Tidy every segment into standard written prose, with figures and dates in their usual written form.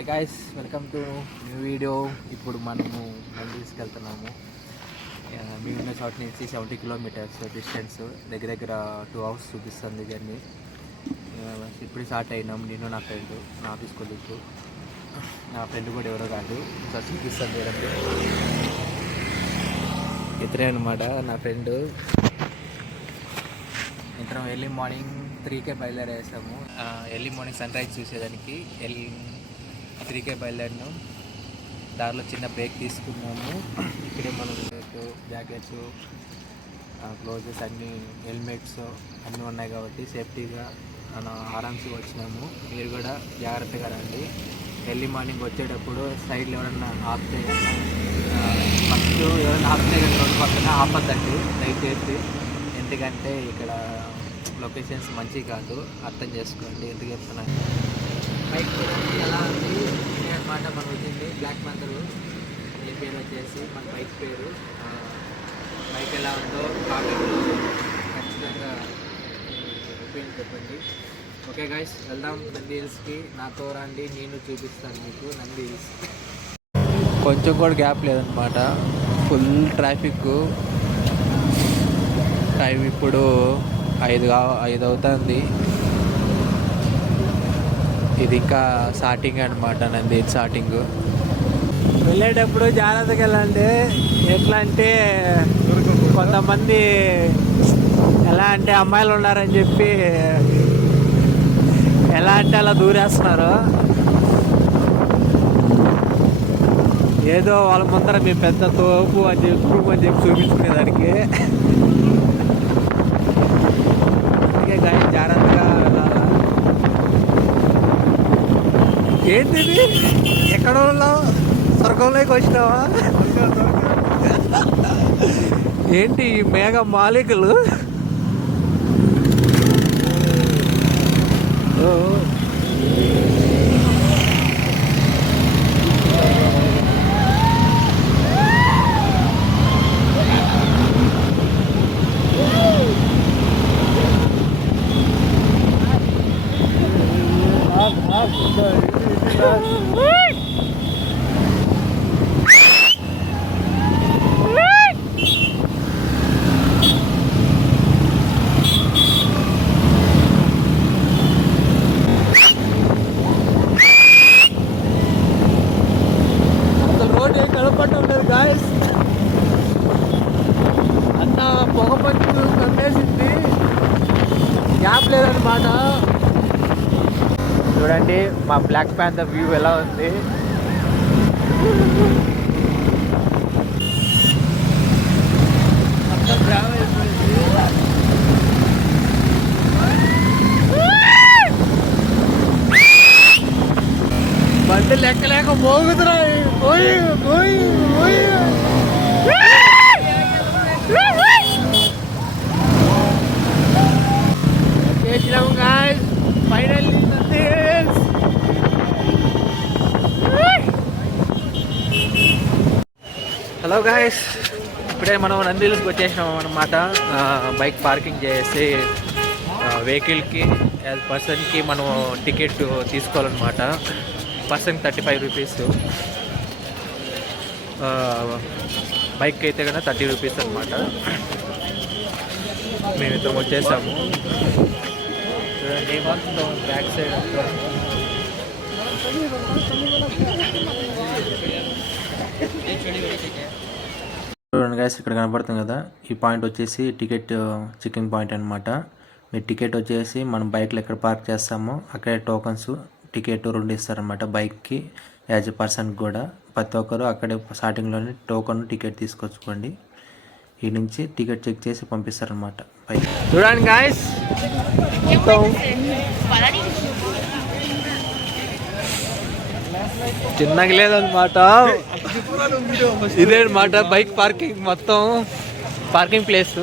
Hi guys, welcome to new video. ఇప్పుడు మనము నందీస్కి వెళ్తున్నాము. మేమున్న చోట నుంచి 70 కిలోమీటర్స్ డిస్టెన్స్, దగ్గర 2 అవర్స్ చూపిస్తుంది జర్నీ. ఇప్పుడు స్టార్ట్ అయినాం, నేను నా ఫ్రెండ్, నా ఆఫీస్ కొలీగ్. నా ఫ్రెండ్ కూడా ఎవరో కాదు, సార్ చూపిస్తుంది ఇతరే అనమాట నా ఫ్రెండ్. ఇద్దరం ఎర్లీ మార్నింగ్ 3కే బయలుదేరేసాము. ఎర్లీ మార్నింగ్ సన్ రైజ్ చూసేదానికి 3కే బయలుదేరినాం. దారిలో చిన్న బ్రేక్ తీసుకున్నాము. ఇక్కడే మనం జాకెట్స్, గ్లౌజెస్ అన్నీ, హెల్మెట్స్ అన్నీ ఉన్నాయి కాబట్టి సేఫ్టీగా ఆరామ్స్గా వచ్చినాము. మీరు కూడా జాగ్రత్తగా రండి. ఎర్లీ మార్నింగ్ వచ్చేటప్పుడు సైడ్లో ఎవరన్నా ఆఫ్ చేయాలి, ఫస్ట్ ఎవరైనా ఆఫ్ చేయాలి రోడ్డు పక్కన ఆపద్దండి దయచేసి. ఎందుకంటే ఇక్కడ లొకేషన్స్ మంచివి కాదు, అర్థం చేసుకోండి. ఎందుకు చెప్తున్నాను, బైక్ ఎలా ఉంది అనమాట. మనం వచ్చింది బ్లాక్ మందరు, ఈ పేరు వచ్చేసి మన బైక్ పేరు. బైక్ ఎలా ఉందో కామెంట్లో ఖచ్చితంగా ఒపీనియన్ చెప్పండి. ఓకే గైస్, వెళ్దాం నంది హిల్స్కి. నాతో రండి, నేను చూపిస్తాను మీకు నంది హిల్స్. కొంచెం కూడా గ్యాప్ లేదనమాట, ఫుల్ ట్రాఫిక్. టైం ఇప్పుడు 5 అవుతుంది. ఇది ఇంకా స్టార్టింగ్ అనమాట, నంది స్టార్టింగ్. వెళ్ళేటప్పుడు జాగ్రత్తగా వెళ్ళండి. ఎట్లా అంటే కొంతమంది ఎలా అంటే అమ్మాయిలు ఉన్నారని చెప్పి ఎలా అంటే అలా దూరేస్తున్నారు. ఏదో వాళ్ళ ముందర మీ పెద్ద తోపు అని చెప్పి చూపించుకునేదానికి. అందుకే గాయ జాగ్రత్తగా వెళ్ళాలా. ఏంటిది, ఎక్కడ ఉన్నావు? స్వర్గంలోకి వచ్చినావా? ఏంటి మేఘ మాలికలు? కనపడటం లేదు గాయస్, అంతా పొగ పట్టు కమ్మేసింది, గ్యాప్ లేదనమాట. చూడండి మా బ్లాక్ ప్యాంథర్ వ్యూ ఎలా ఉంది. మొత్తం ట్రావెల్ అయిపోయింది. బండి లెక్కలేక మోగుతున్నాయి. హలో గాయస్, ఇప్పుడే మనం నంది హిల్స్కి వచ్చేసినాం అనమాట. బైక్ పార్కింగ్ చేసి వెహికల్కి యాజ్ పర్సన్కి మనం టికెట్ తీసుకోవాలన్నమాట. పర్సన్కి 35 రూపీస్, బైక్ అయితే కన్నా 30 రూపీస్ అనమాట. మేము ఇద్దరం వచ్చేసాము. చూడండి మొత్తం బ్యాక్ సైడ్ అంతా చూడండి గైస్, ఇక్కడ కనపడుతుంది కదా, ఈ పాయింట్ వచ్చేసి టికెట్ చెకింగ్ పాయింట్ అనమాట. మీ టికెట్ వచ్చేసి మనం బైక్లో ఎక్కడ పార్క్ చేస్తామో అక్కడే టోకన్స్, టికెట్ 2 ఇస్తారనమాట. బైక్కి యాజ్ ఎ పర్సన్కి కూడా ప్రతి ఒక్కరు అక్కడే స్టార్టింగ్లోనే టోకన్ టికెట్ తీసుకొచ్చుకోండి. ఈ నుంచి టికెట్ చెక్ చేసి పంపిస్తారనమాట బైక్. చూడండి గాయస్, చిన్నగా లేదనమాట, ఇదే అనమాట బైక్ పార్కింగ్. మొత్తం పార్కింగ్ ప్లేస్.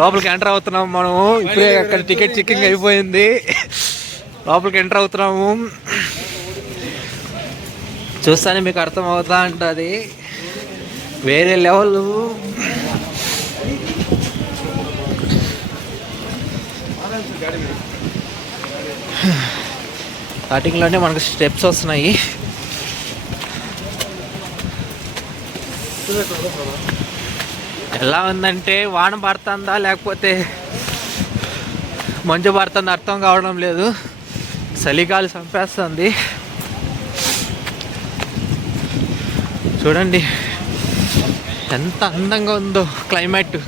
లోపలికి ఎంటర్ అవుతున్నాము మనము. ఇప్పుడే అక్కడ టికెట్ చెకింగ్ అయిపోయింది, లోపలికి ఎంటర్ అవుతున్నాము. చూస్తానే మీకు అర్థం అవుతా ఉంటుంది, వేరే లెవెల్. స్టార్టింగ్లోనే మనకు స్టెప్స్ వస్తున్నాయి. ఎలా ఉందంటే వాన పడుతుందా లేకపోతే మంచు పడుతుందా అర్థం కావడం లేదు. చలిగాలి చంపేస్తుంది. చూడండి ఎంత అందంగా ఉందో క్లైమేట్.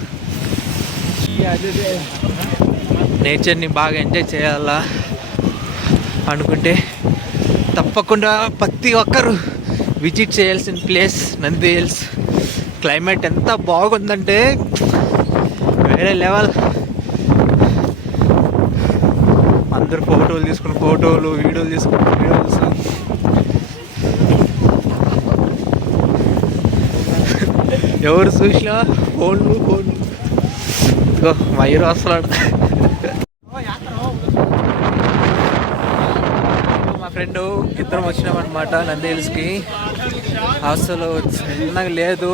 నేచర్ని బాగా ఎంజాయ్ చేయాలా అనుకుంటే తప్పకుండా ప్రతి ఒక్కరు విజిట్ చేయాల్సిన ప్లేస్ నంది హిల్స్. క్లైమేట్ ఎంత బాగుందంటే వేరే లెవెల్. అందరు ఫోటోలు తీసుకుని ఫోటోలు, వీడియోలు తీసుకుని వీడియోస్. ఎవరు చూసినా ఫోన్లు. ఇదిగో మయూరు వస్తున్నాడు. మా ఫ్రెండ్ ఇద్దరం వచ్చినామన్నమాట నంది హిల్స్కి. అసలు చిన్నగా లేదు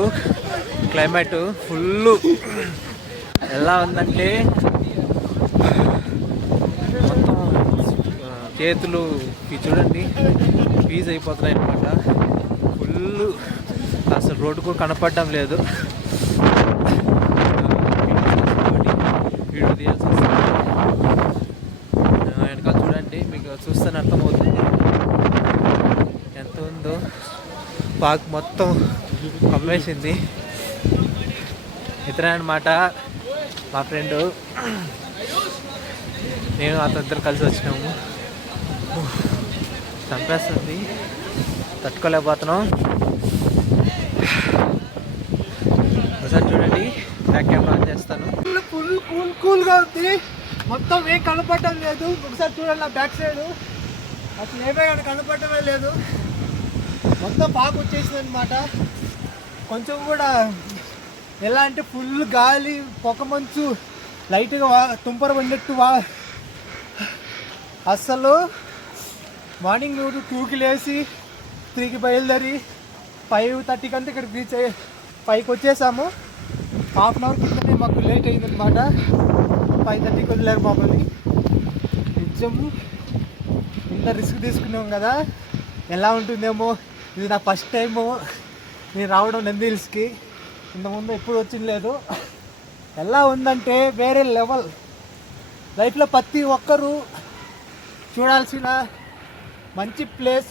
క్లైమేట్. ఫుల్ ఎలా ఉందంటే మొత్తం చేతులు చూడండి ఫీజ్ అయిపోతున్నాయి అన్నమాట. ఫుల్ అసలు రోడ్డు కూడా కనపడడం లేదు. వీడియో తీయాల్సి వస్తుంది. వెనకాల చూడండి, మీకు చూస్తేనే అర్థమవుతుంది ఎంత ఉందో. పాక్ మొత్తం కమ్మేసింది. ఇతనే అనమాట మా ఫ్రెండు. నేను అతను ఇద్దరు కలిసి వచ్చినాము. చంపేస్తుంది, తట్టుకోలేకపోతున్నాం. ఒకసారి చూడండి, బ్యాక్ కెమెరా ఆన్ చేస్తాను. కూల్గా ఉంది, మొత్తం ఏం కనపడటం లేదు. ఒకసారి చూడండి నా బ్యాక్ సైడ్ అసలు ఏమే కానీ కనపడటమే లేదు. మొత్తం పాకు వచ్చేసింది అనమాట. కొంచెం కూడా ఎలా అంటే ఫుల్ గాలి, పొగ మంచు, లైట్గా తుంపర పడినట్టు అస్సలు మార్నింగ్ 2కి లేచి 3కి బయలుదేరి 5:30 కంటే ఇక్కడికి రీచ్ అయ్యి 5కి వచ్చేసాము. హాఫ్ అన్ అవర్ కిందనే మాకు లేట్ అయిందనమాట. 5:30కి వదిలేరు మమ్మల్ని. నిజము ఇంత రిస్క్ తీసుకున్నాం కదా, ఎలా ఉంటుందేమో. ఇది నా ఫస్ట్ టైము నేను రావడం నంది హిల్స్కి. ఇంతకుముందు ఎప్పుడు వచ్చింది లేదు. ఎలా ఉందంటే వేరే లెవెల్. లైఫ్లో ప్రతి ఒక్కరూ చూడాల్సిన మంచి ప్లేస్.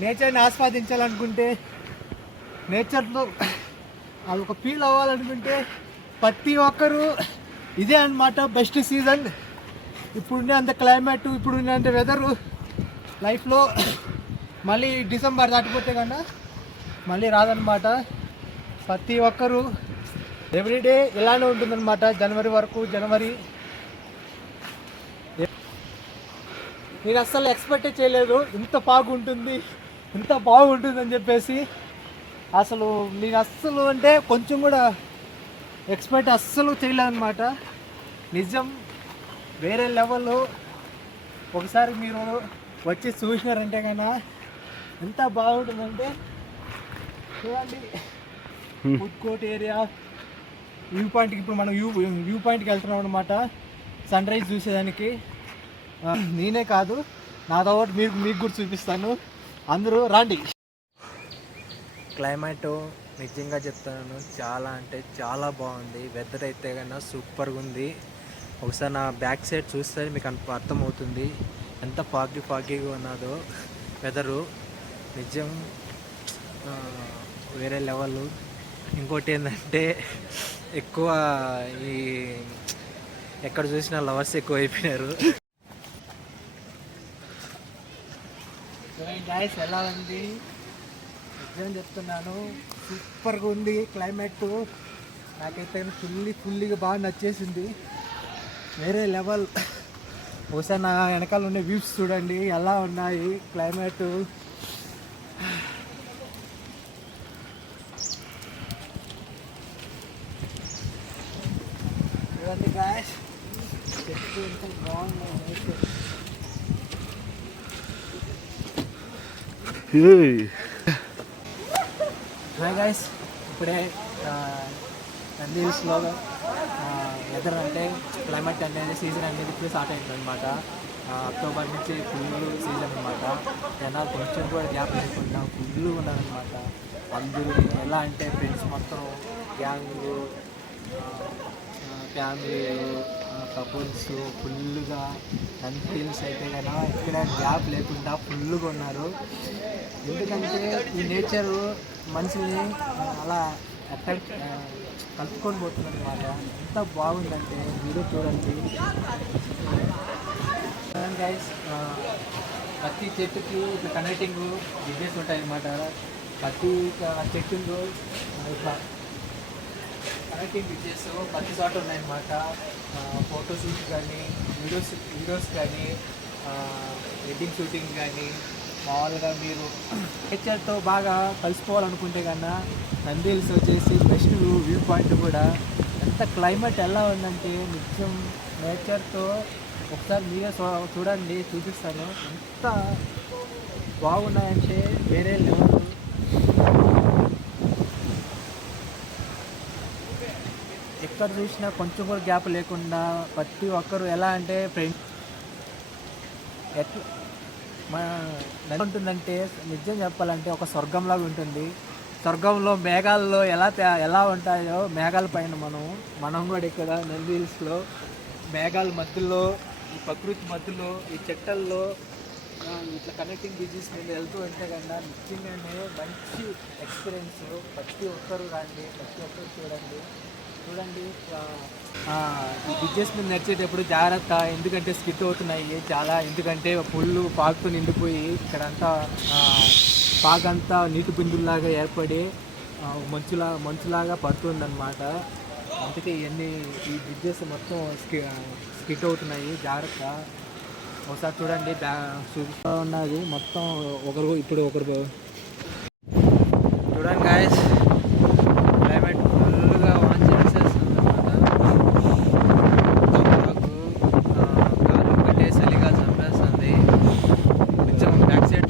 నేచర్ని ఆస్వాదించాలనుకుంటే, నేచర్లో అది ఒక ఫీల్ అవ్వాలనుకుంటే ప్రతి ఒక్కరూ ఇదే అన్నమాట బెస్ట్ సీజన్. ఇప్పుడుండే అంత క్లైమేట్, ఇప్పుడుండే అంత వెదరు లైఫ్లో మళ్ళీ డిసెంబర్ దాటిపోతే కన్నా మళ్ళీ రాదనమాట. ప్రతి ఒక్కరూ ఎవ్రీడే ఇలానే ఉంటుందన్నమాట. జనవరి వరకు. నేను అస్సలు ఎక్స్పెక్టే చేయలేదు ఇంత బాగుంటుంది అని చెప్పేసి. అసలు నేను అస్సలు అంటే కొంచెం కూడా ఎక్స్పెక్ట్ అస్సలు చేయలేదన్నమాట. నిజం వేరే లెవెల్. ఒకసారి మీరు వచ్చి చూసినారంటే కన్నా ఎంత బాగుంటుందంటే చూడండి. ఫుడ్ కోర్ట్ ఏరియా, వ్యూ పాయింట్కి. ఇప్పుడు మనం వ్యూ పాయింట్కి వెళ్తున్నాం అనమాట సన్ రైజ్ చూసేదానికి. నేనే కాదు, నాతో పాటు మీకు కూడా చూపిస్తాను. అందరూ రండి. క్లైమేట్ నిజంగా చెప్తాను, చాలా అంటే చాలా బాగుంది. వెదర్ అయితే కన్నా సూపర్గా ఉంది. ఒకసారి నా బ్యాక్ సైడ్ చూస్తే మీకు అర్థమవుతుంది ఎంత ఫాగీగా ఉన్నదో వెదరు. నిజం వేరే లెవెల్. ఇంకోటి ఏంటంటే ఎక్కువ ఈ ఎక్కడ చూసినా లవర్స్ ఎక్కువ అయిపోయినారు. గాయస్ ఎలా ఉంది నిజం చెప్తున్నాను, సూపర్గా ఉంది క్లైమేట్. నాకైతే ఫుల్లీగా బాగా నచ్చేసింది. వేరే లెవెల్. ఒకసారి నా వెనకాల ఉండే వ్యూస్ చూడండి ఎలా ఉన్నాయి. క్లైమేట్ చూడండి గాయస్, చెట్టు ఎంత బాగున్నాయి. హాయ్ గాయస్, ఇప్పుడే నంది హిల్స్లో వెదర్ అంటే క్లైమేట్ అనేది సీజన్ అనేది ఇప్పుడు స్టార్ట్ అయింది అనమాట. అక్టోబర్ నుంచి ఫుల్ సీజన్ అనమాట. జనాలు కొంచెం కూడా గ్యాప్ లేకుండా ఫుల్ ఉన్నారనమాట. అందరూ ఎలా అంటే ఫ్రెండ్స్ మొత్తం గ్యాంగ్లు, ఫ్యామిలీలు, కపుల్స్ ఫుల్గా నంది హిల్స్ అయితే కదా ఇక్కడ గ్యాప్ లేకుండా ఫుల్గా ఉన్నారు. ఎందుకంటే ఈ నేచరు మనుషుల్ని అలా అట్రాక్ట్ కలుపుకొని పోతుంది అనమాట. ఎంత బాగుందంటే మీరు చూడండి గైస్. ప్రతి చెట్టుకి ఇట్లా కనెక్టింగ్ బిజినెస్ ఉంటాయి అన్నమాట. ప్రతి చెట్టు ఇట్లా కనెక్టింగ్ బిజినెస్ ప్రతి చోట ఉన్నాయన్నమాట. ఫోటోషూట్ కానీ వీడియోస్ కానీ వెడ్డింగ్ షూటింగ్ కానీ మామూలుగా మీరు నేచర్తో బాగా కలిసిపోవాలనుకుంటే కన్నా నంది హిల్స్ వచ్చేసి బెస్ట్ వ్యూ పాయింట్ కూడా. ఎంత క్లైమేట్ ఎలా ఉందంటే నిత్యం నేచర్తో ఒకసారి మీరే చూడండి, చూపిస్తాను. ఎంత బాగున్నాయంటే వేరే లెవెల్. ఎక్కడ చూసినా కొంచెం కూడా గ్యాప్ లేకుండా ప్రతి ఒక్కరు ఎలా అంటే ఫ్రెండ్స్ ఎట్లా ఉంటుందంటే నిజం చెప్పాలంటే ఒక స్వర్గంలాగా ఉంటుంది. స్వర్గంలో మేఘాల్లో ఎలా ఉంటాయో మేఘాల పైన మనం కూడా ఇక్కడ నంది హిల్స్లో మేఘాల మధ్యలో ఈ ప్రకృతి మధ్యలో ఈ చెట్టల్లో ఇట్లా కనెక్టింగ్ బిజినెస్ మీద వెళ్తూ ఉంటే కన్నా నిజంగానే మంచి ఎక్స్పీరియన్స్. ప్రతి ఒక్కరు రండి, ప్రతి ఒక్కరు చూడండి. ఈ బిజినెస్ మీద నడిచేటప్పుడు జాగ్రత్త, ఎందుకంటే స్కిట్ అవుతున్నాయి చాలా. ఎందుకంటే పుల్లు పాకుతో నిండిపోయి ఇక్కడంతా పాకంతా నీటి బిందుల్లాగా ఏర్పడి మంచులాగా పడుతుందన్నమాట. అందుకే ఈ బిజినెస్ మొత్తం స్కిట్ అవుతున్నాయి, జాగ్రత్త. ఒకసారి చూడండి, చూపిస్తూ ఉన్నది మొత్తం. ఒకరు చూడండి గాయస్, క్లైమేట్ ఫుల్గా వాన్ చేసేస్తుంది అన్నమాట. గాలి ఒకటే చలిగా చంపేస్తుంది. కొంచెం బ్యాక్ సైడ్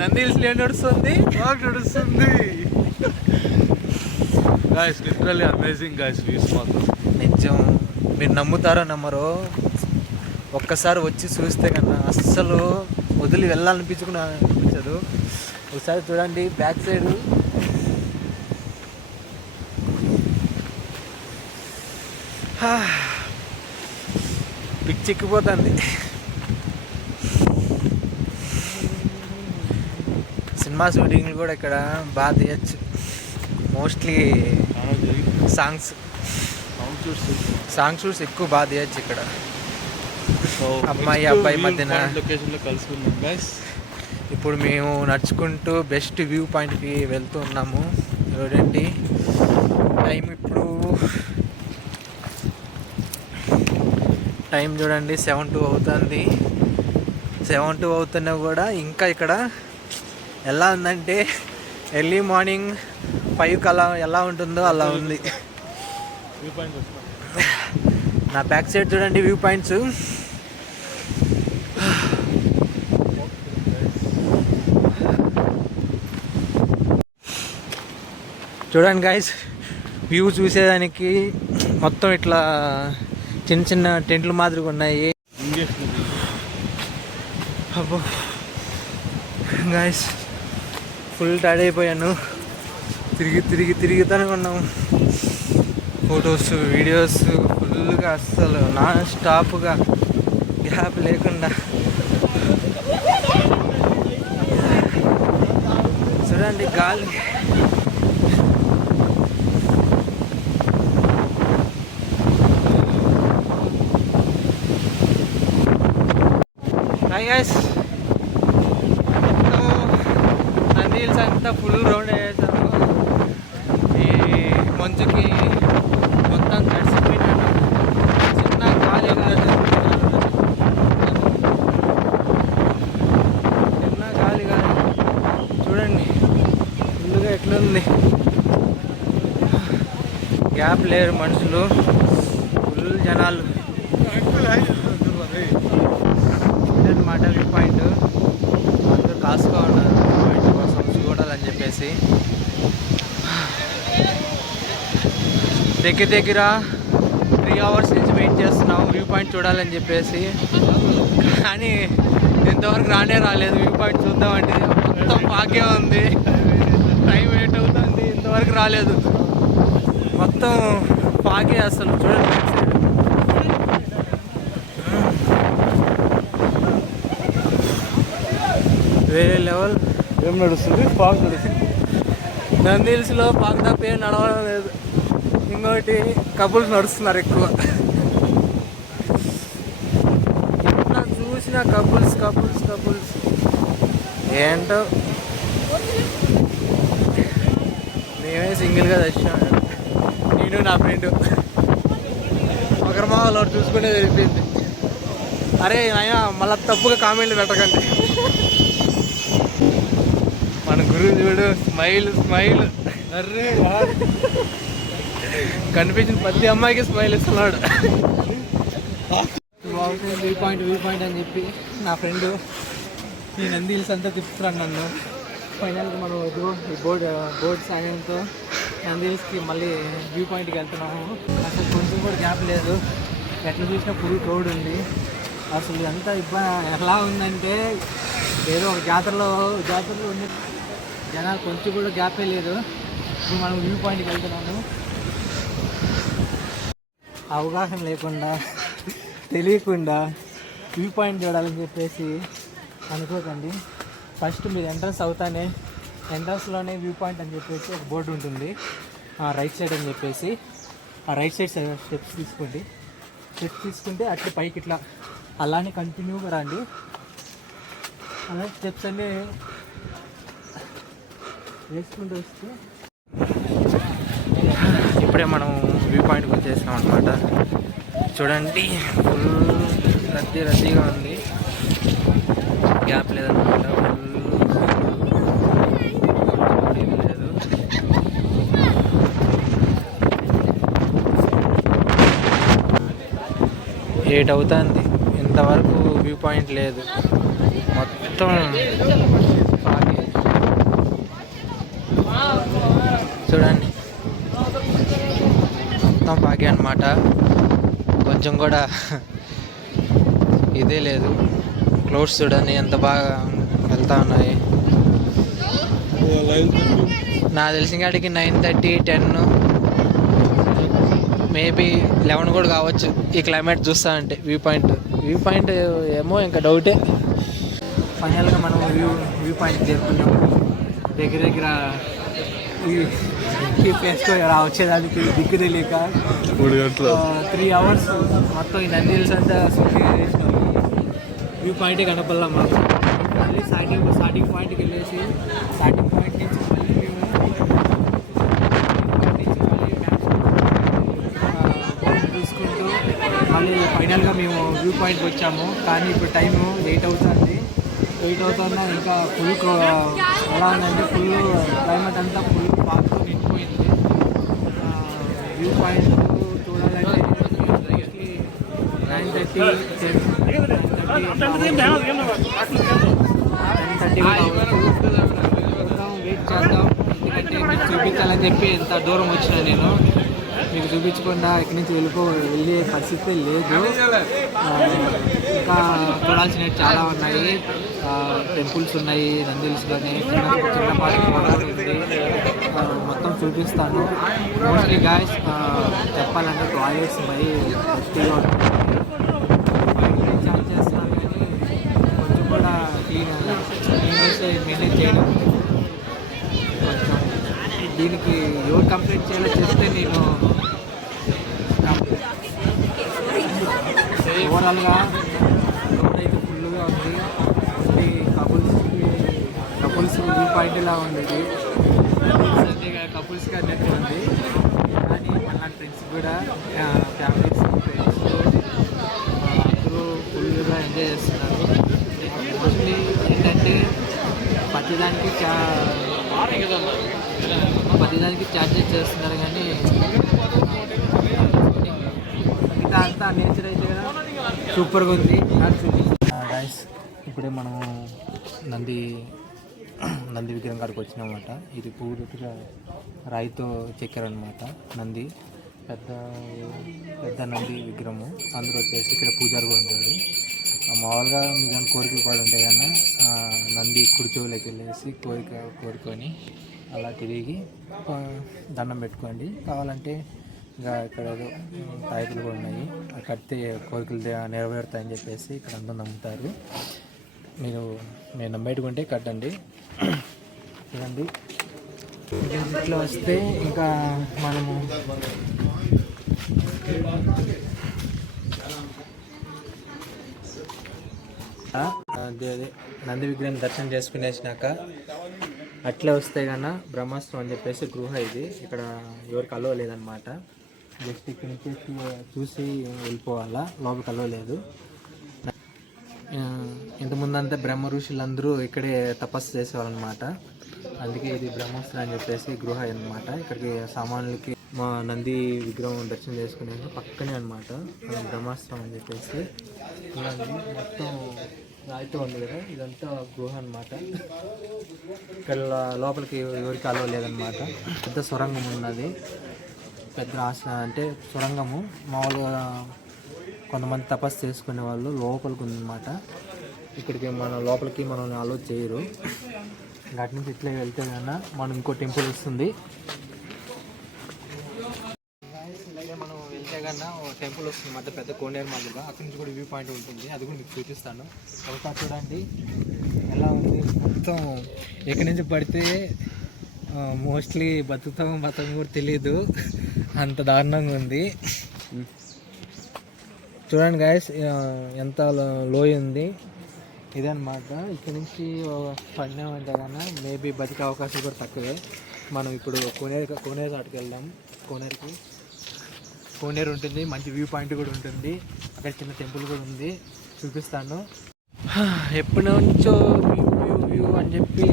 నంది హిల్స్లో ఏం నడుస్తుంది? Guys, literally amazing guys, views మాత్రం నిజం. మీరు నమ్ముతారో నమ్మరో, ఒక్కసారి వచ్చి చూస్తే కన్నా అస్సలు వదిలి వెళ్ళాలనిపించదు. ఒకసారి చూడండి బ్యాక్ సైడ్. పిచ్చెక్కిపోతుంది. సినిమా షూటింగ్లు కూడా ఇక్కడ బాగా తీయచ్చు. మోస్ట్లీ సాంగ్ షూట్స్ ఎక్కువ బాగా తీయచ్చు ఇక్కడ. అమ్మాయి అబ్బాయి మధ్యన లొకేషన్లో కలుసుకున్నాం గైస్. ఇప్పుడు మేము నడుచుకుంటూ బెస్ట్ వ్యూ పాయింట్కి వెళ్తూ ఉన్నాము. చూడండి టైం చూడండి 7:02 అవుతుంది. 7:02 అవుతున్నా కూడా ఇంకా ఇక్కడ ఎలా ఉందంటే ఎర్లీ మార్నింగ్ 5 అలా ఎలా ఉంటుందో అలా ఉంది. వ్యూ పాయింట్ నా బ్యాక్ సైడ్ చూడండి వ్యూ పాయింట్స్. చూడండి గైస్, వ్యూ చూసేదానికి మొత్తం ఇట్లా చిన్న చిన్న టెంట్లు మాదిరిగా ఉన్నాయి. అబ్బో గైస్, ఫుల్ టైర్డ్ అయిపోయాను. తిరుగుతూనే ఉన్నాము. ఫొటోస్ వీడియోస్ ఫుల్గా, అస్సలు నాన్ స్టాప్గా గ్యాప్ లేకుండా. చూడండి గాలి. హాయ్ గైస్, నంది హిల్స్ అంతా ఫుల్ రౌండ్ వేసాము. ఈ మంచుకి మొత్తం తడిసిపోయినాను. చిన్న గాలి కాదు, చూడండి ఫుల్గా ఎట్లుంది. గ్యాప్ లేరు మనుషులు, ఫుల్ జనాలు. ఇదన్నమాట వ్యూ పాయింట్. అందరూ కాసుకో ఉన్నారు వ్యూ పాయింట్ కోసం చూడాలని చెప్పేసి. దగ్గర 3 hours నుంచి వెయిట్ చేస్తున్నాం వ్యూ పాయింట్ చూడాలని చెప్పేసి. కానీ ఇంతవరకు రాలేదు వ్యూ పాయింట్ చూద్దామంటే. మొత్తం పాకే ఉంది, టైం వెయిట్ అవుతుంది, ఇంతవరకు రాలేదు. మొత్తం పాకే అసలు చూడండి. వేరే లెవెల్. ఏం నడుస్తుంది? ఫాగ్ నడుస్తుంది. నంది హిల్స్లో పాక్ తప్ప ఏం నడవడం లేదు. ఇంకోటి కపుల్స్ నడుస్తున్నారు ఎక్కువ. ఎట్లా చూసినా కపుల్స్ కపుల్స్ కపుల్స్. ఏంటో మేమే సింగిల్గా తెచ్చాము, నేను నా ఫ్రెండ్. ఒకరి మాలో చూసుకునే తెలిపింది. అరే నాయన మళ్ళీ తప్పుగా కామెంట్లు పెట్టకండి. మన గురువు చూడు, స్మైల్ స్మైల్. అర్రే కనిపించిన ప్రతి అమ్మాయికి స్మైల్ ఇస్తున్నాడు. వ్యూ పాయింట్ అని చెప్పి నా ఫ్రెండ్ ఈ నంది హిల్స్ అంతా తిప్పుతున్నాడు నన్ను. ఫైనల్గా మనం ఈ బోర్డ్ సాయంతో నంది హిల్స్కి మళ్ళీ వ్యూ పాయింట్కి వెళ్తున్నాము. అసలు కొంచెం కూడా గ్యాప్ లేదు, ఎట్లా చూసినా ఫుల్ క్రౌడ్ ఉంది. అసలు ఎంత ఇబ్బంది ఎలా ఉందంటే ఏదో ఒక జాతరలో ఉంది, జనాలు కొంచెం కూడా గ్యాపే లేదు. ఇప్పుడు మనం వ్యూ పాయింట్కి వెళ్తున్నాము. అవగాహన లేకుండా తెలియకుండా వ్యూ పాయింట్ చూడాలని చెప్పేసి అనుకోకండి. ఫస్ట్ మీరు ఎంట్రన్స్ అవుతానే ఎంట్రన్స్లోనే వ్యూ పాయింట్ అని చెప్పేసి ఒక బోర్డు ఉంటుంది, రైట్ సైడ్ అని చెప్పేసి. ఆ రైట్ సైడ్ స్టెప్స్ తీసుకుంటే అట్లా పైకి ఇట్లా అలానే కంటిన్యూగా రండి. అలా స్టెప్స్ అన్నీ వేసుకుంటూ వస్తే ఇప్పుడే మనం వ్యూ పాయింట్కి వచ్చేసాం అనమాట. చూడండి ఫుల్ రద్దీగా ఉంది, గ్యాప్ లేదనమాట. ఫుల్ లేదు. 8 అవుతుంది, ఇంతవరకు వ్యూ పాయింట్ లేదు. మొత్తం పాకే. చూడండి మొత్తం పాకే అనమాట. కొంచెం కూడా ఇదే లేదు. క్లౌడ్స్ చూడండి ఎంత బాగా వెళ్తా ఉన్నాయి. నాకు తెలిసిన కాడికి 9:30, 10, మేబీ 11 కూడా కావచ్చు ఈ క్లైమేట్ చూస్తా అంటే. వ్యూ పాయింట్ ఏమో ఇంకా డౌటే. ఫైనల్గా మనం వ్యూ పాయింట్ చేరుకున్నాము. దగ్గర ఈ ప్లేస్లో వచ్చేదానికి దిక్కు తెలియక 3 hours మొత్తం ఈ నంది హిల్స్ అంతా వ్యూ పాయింటే కనపల్లా మాకు. మళ్ళీ స్టార్టింగ్ పాయింట్కి వెళ్ళేసి స్టార్టింగ్ పాయింట్ నుంచి చూసుకుంటూ మళ్ళీ ఫైనల్గా మేము వ్యూ పాయింట్కి వచ్చాము. కానీ ఇప్పుడు టైము 8 అవుతుంది. ఇంకా ఫుల్ ఎలా ఉందంటే ఫుల్ క్లైమేట్ అంతా ఫుల్ పాక్తో నిండిపోయింది. వ్యూ పాయింట్ చూడాలంటే 9:30, 10:30 వెయిట్ చేద్దాం. ఎందుకంటే మీకు చూపించాలని చెప్పి ఎంత దూరం వచ్చినా నేను మీకు చూపించకుండా ఇక్కడి నుంచి వెళ్ళే పరిస్థితి లేదు. ఇంకా చూడాల్సినవి చాలా ఉన్నాయి. టెంపుల్స్ ఉన్నాయి నంది హిల్స్లోనే. చిన్నపాటి గోదావరి ఉంది, మొత్తం చూపిస్తాను. మోస్ట్లీ గాయస్ చెప్పాలంటే టాయిలెట్స్ బై బస్టీలో చార్జ్ చేస్తున్నాను, కానీ కొంచెం కూడా క్లీనెస్ మెయింటైన్ చేయడం కొంచెం. దీనికి ఎవరు కంప్లైంట్ చేయాలో చేస్తే నేను ఓవరాల్గా రోడ్ అయితే ఫుల్గా ఉంది. ఓన్లీ కపుల్స్ వ్యూ పాయింట్ ఇలా ఉండేది. కపుల్స్గా అన్నట్టు ఉంది. కానీ మన ఫ్రెండ్స్ కూడా ఫ్యామిలీస్ ఫ్రెండ్స్ అందరూ ఫుల్గా ఎంజాయ్ చేస్తున్నారు. మోస్ట్లీ ఏంటంటే ప్రతిదానికి ఛార్జెస్ చేస్తున్నారు, కానీ మిగతా అంతా నేచర్ అయితే కదా సూపర్గా ఉంది. గైస్ ఇప్పుడే మనం నంది నంది విగ్రహం కాడికి వచ్చినామన్నమాట. ఇది పూర్తిగా రాయితో చెక్కారనమాట. నంది పెద్ద పెద్ద నంది విగ్రహము. అందులో వచ్చేసి ఇక్కడ పూజారి కూడా ఉంటాడు. మామూలుగా మీకు కానీ కోరికలు కూడా ఉంటాయి కన్నా నంది కుడి చెవులోకి వెళ్ళేసి కోరుకొని అలా తిరిగి దండం పెట్టుకోండి. కావాలంటే ఇంకా ఇక్కడ ఏదో తాయితులు కూడా ఉన్నాయి, అవి కడితే కోరికలు నెరవేరుతాయని చెప్పేసి ఇక్కడ అందరూ నమ్ముతారు. మీరు నమ్మేటుకుంటే కట్టండి. చూడండి ఇట్లా వస్తే ఇంకా మనము అదే నంది విగ్రహం దర్శనం చేసుకునేసినాక అట్లే వస్తే కన్నా బ్రహ్మాస్త్రం అని చెప్పేసి గృహ ఇది. ఇక్కడ ఎవరికి అలో లేదనమాట. జస్ట్ ఇక్కడ నుంచి చూసి వెళ్ళిపోవాలా, లోపలికి అలో లేదు. ఇంతకుముందంతా బ్రహ్మ ఋషులందరూ ఇక్కడే తపస్సు చేసేవాళ్ళనమాట. అందుకే ఇది బ్రహ్మాస్త్రం అని చెప్పేసి గృహ అనమాట. ఇక్కడికి సామాన్యులకి మా నంది విగ్రహం దర్శనం చేసుకునే పక్కనే అనమాట బ్రహ్మాస్త్రం అని చెప్పేసి. మొత్తం రాయితో ఉంది కదా, ఇదంతా గృహ అనమాట. ఇక్కడ లోపలికి ఎవరికి అలవ లేదనమాట. పెద్ద సొరంగం ఉన్నది, పెద్ద అంటే సొరంగము. మామూలుగా కొంతమంది తపస్సు చేసుకునే వాళ్ళు లోపలికి ఉందన్నమాట. ఇక్కడికి లోపలికి మనల్ని అలో చేయరు. అటు నుంచి ఇట్లా వెళ్తే కన్నా మనం ఇంకో టెంపుల్ వస్తుంది. మనం వెళ్తే కన్నా ఓ టెంపుల్ వస్తుంది మధ్య పెద్ద కోనేరు మాదిరిగా. అక్కడి నుంచి కూడా వ్యూ పాయింట్ ఉంటుంది, అది కూడా మీకు చూపిస్తాను. ఒకసారి చూడండి ఎలా ఉంది. మొత్తం ఎక్కడి నుంచి పడితే మోస్ట్లీ బతుకుతాం కూడా తెలియదు, అంత దారుణంగా ఉంది. చూడండి గాయస్ ఎంత లోయ ఉంది. ఇదన్నమాట. ఇక్కడ నుంచి పడినామంటే కన్నా మేబీ బతికే అవకాశం కూడా తక్కువే. మనం ఇప్పుడు కోనేరు అటుకు వెళ్దాం. కోనేరు ఉంటుంది, మంచి వ్యూ పాయింట్ కూడా ఉంటుంది. అక్కడ చిన్న టెంపుల్ కూడా ఉంది, చూపిస్తాను. ఎప్పటి నుంచో వ్యూ అని చెప్పి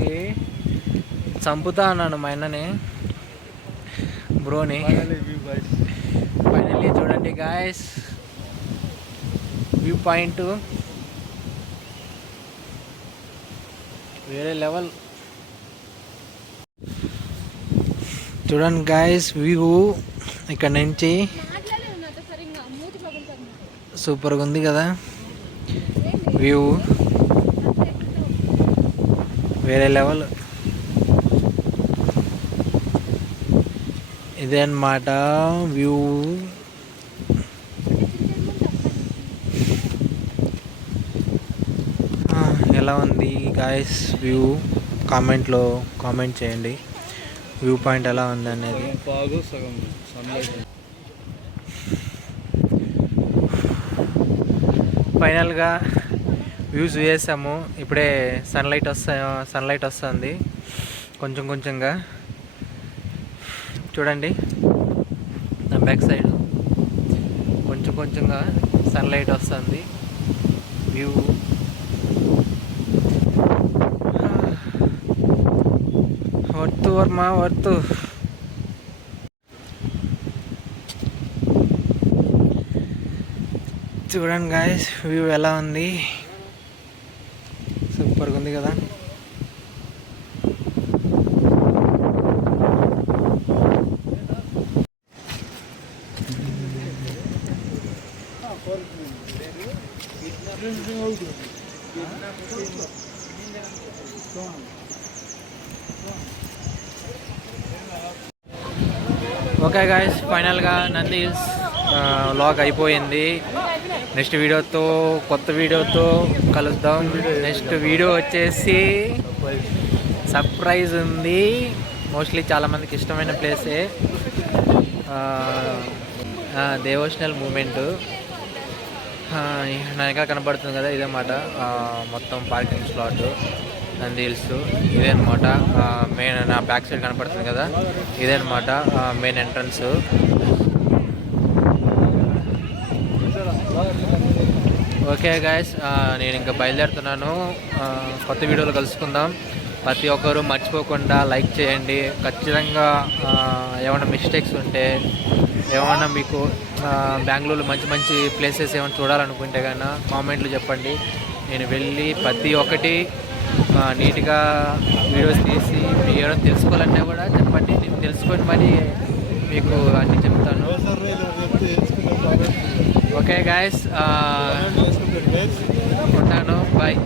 చంపుతా అన్నాను మా అన్నని, బ్రోని. ఫైనల్లీ చూడండి గాయస్ వ్యూ పాయింట్ వేరే లెవెల్. చూడండి గాయస్ వ్యూ ఇక్కడ నుంచి సూపర్గా ఉంది కదా వ్యూ, వేరే లెవెల్. ఇదే అన్నమాట వ్యూ. ఎలా ఉంది గాయస్ వ్యూ? కామెంట్లో కామెంట్ చేయండి వ్యూ పాయింట్ ఎలా ఉంది అనేది. ఫైనల్గా వ్యూస్ వేసాము. ఇప్పుడే సన్లైట్ వస్తుంది కొంచెంగా. చూడండి నా బ్యాక్ సైడ్ కొంచెంగా సన్లైట్ వస్తుంది. View worth. చూడండి గాయస్ వ్యూ ఎలా ఉంది, సూపర్గా ఉంది కదా. ఓకే గాయస్ ఫైనల్గా నంది హిల్స్ వ్లాగ్ అయిపోయింది. నెక్స్ట్ వీడియోతో కొత్త వీడియోతో కలుద్దాం. నెక్స్ట్ వీడియో వచ్చేసి సర్ప్రైజ్ ఉంది. మోస్ట్లీ చాలామందికి ఇష్టమైన ప్లేసే, దేవోషనల్ మూమెంట్. నా ఇంకా కనబడుతుంది కదా ఇదన్నమాట మొత్తం పార్కింగ్ స్లాట్ నంది హిల్స్. ఇదే అనమాట మెయిన్. నా బ్యాక్ సైడ్ కనపడుతుంది కదా ఇదే అనమాట మెయిన్ ఎంట్రన్స్. ఓకే గాయస్ నేను ఇంకా బయలుదేరుతున్నాను. కొత్త వీడియోలో కలుసుకుందాం. ప్రతి ఒక్కరు మర్చిపోకుండా లైక్ చేయండి. ఖచ్చితంగా ఏమైనా మిస్టేక్స్ ఉంటే, ఏమైనా మీకు బెంగళూరులో మంచి ప్లేసెస్ ఏమైనా చూడాలనుకుంటే కన్నా కామెంట్లు చెప్పండి. నేను వెళ్ళి ప్రతి ఒక్కటి నీట్గా వీడియోస్ తీసి మీరు ఏమైనా తెలుసుకోవాలన్నా కూడా చెప్పండి, నేను తెలుసుకొని మరి మీకు అన్నీ చెప్తాను. ఓకే గాయస్, ఉంటాను, బాయ్.